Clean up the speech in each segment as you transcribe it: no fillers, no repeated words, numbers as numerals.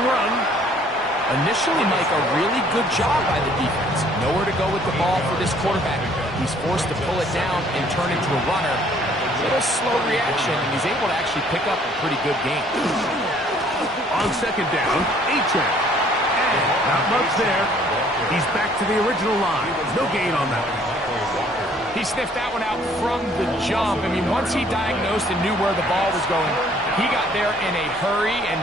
and run. Initially, Mike, a really good job by the defense. Nowhere to go with the ball for this quarterback. He's forced to pull it down and turn into a runner. A little slow reaction, and he's able to actually pick up a pretty good game. On second down, Achane. And not much there. He's back to the original line. No gain on that. He sniffed that one out from the jump. I mean, once he diagnosed and knew where the ball was going, he got there in a hurry, and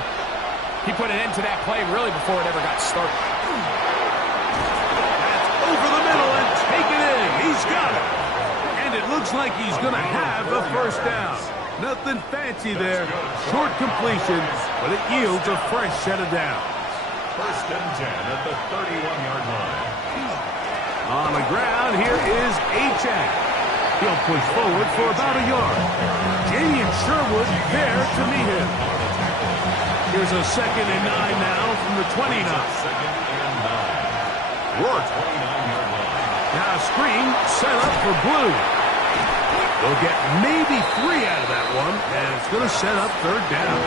he put an end to that play really before it ever got started. That's over the middle and take it in. He's got it. And it looks like he's going to have the first down. Nothing fancy there. Short completion, but it yields a fresh set of downs. First and 10 at the 31-yard line. On the ground, here is Achane. He'll push forward for about a yard. Jamian Sherwood there to meet him. Here's a 2nd and 9 now from the 29. Second and 9. Rourke. 29-yard line. Now a screen set up for Blue. They'll get maybe 3 out of that one, and it's going to set up third down.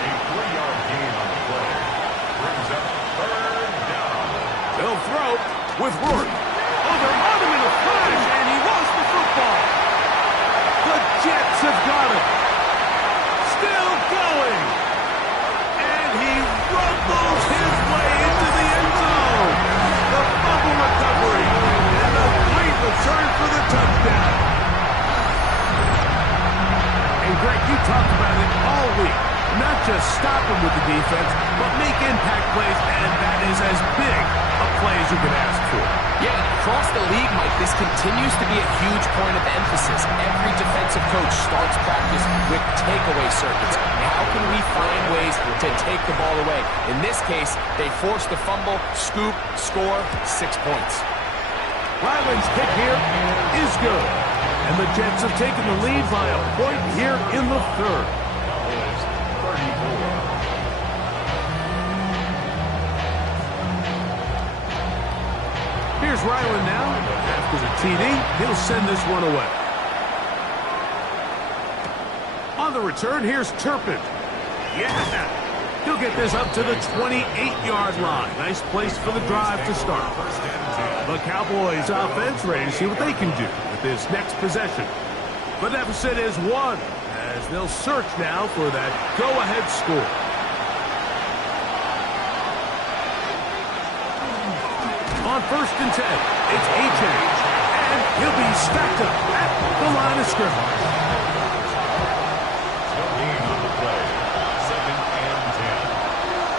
A 3-yard gain on the play. Brings up third down. They'll throw with Rourke. Oh, they're on him in a flash, and he lost the football. The Jets have got him. Still going. And he rumbles his way into the end zone. The fumble recovery. And a great return for the touchdown. And Greg, you talked about it all week. Not just stop him with the defense, but make impact plays, and that is as big a play as you could ask for. Yeah, across the league, Mike, this continues to be a huge point of emphasis. Every defensive coach starts practice with takeaway circuits. How can we find ways to take the ball away? In this case, they forced the fumble, scoop, score, 6 points. Ryland's kick here is good. And the Jets have taken the lead by a point here in the third. 34. Here's Ryland now. After the TD, he'll send this one away. On the return, here's Turpin. Yeah! He'll get this up to the 28-yard line. Nice place for the drive to start. The Cowboys offense ready to see what they can do with this next possession. The deficit is 1, as they'll search now for that go-ahead score. On 1st and 10, it's Achane, and he'll be stacked up at the line of scrimmage. No gain on the play. 2nd and 10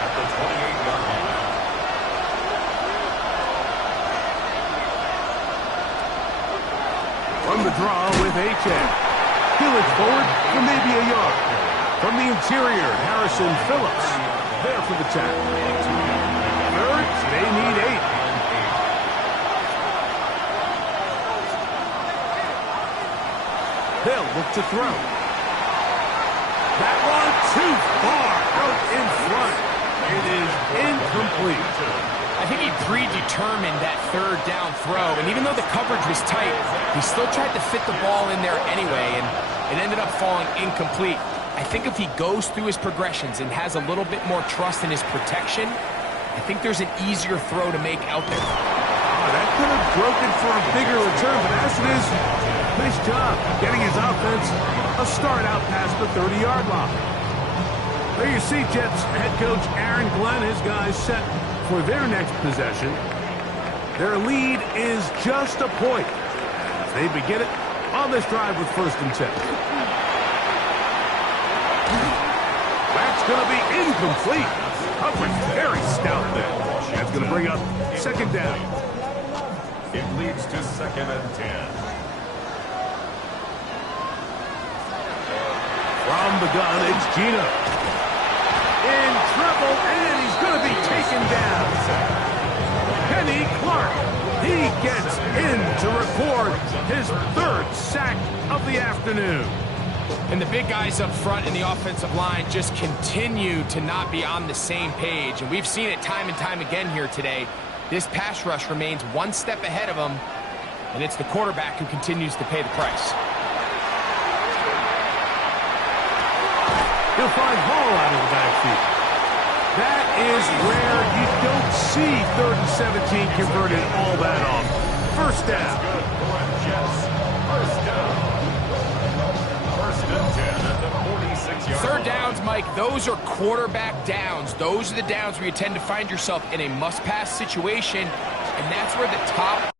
at the 28-yard line. From the draw with Achane. He'll forward for maybe a yard. From the interior, Harrison Phillips there for the tackle. Third, they need 8. They'll look to throw. That one too far out in front. It is incomplete. I think he predetermined that 3rd down throw, and even though the coverage was tight, he still tried to fit the ball in there anyway, and it ended up falling incomplete. I think if he goes through his progressions and has a little bit more trust in his protection, I think there's an easier throw to make out there. Oh, that could have broken for a bigger return, but as it is, nice job getting his offense a start out past the 30-yard line. There you see Jets head coach Aaron Glenn, his guys set for their next possession. Their lead is just a point as they begin it on this drive with 1st and 10. That's going to be incomplete. Coverage very stout there. That's going to bring up 2nd down. It leads to 2nd and 10. From the gun, it's Gino. In trouble, and he's going to be taken down. Kenny Clark. He gets in to record his 3rd sack of the afternoon. And the big guys up front in the offensive line just continue to not be on the same page. And we've seen it time and time again here today. This pass rush remains 1 step ahead of them, and it's the quarterback who continues to pay the price. He'll find Hall out of the back. see 3rd and 17 converted all that off. First down. Good for the Jets. First down. First and 10 at the 46-yard line. Third downs, Mike, those are quarterback downs. Those are the downs where you tend to find yourself in a must-pass situation, and that's where the top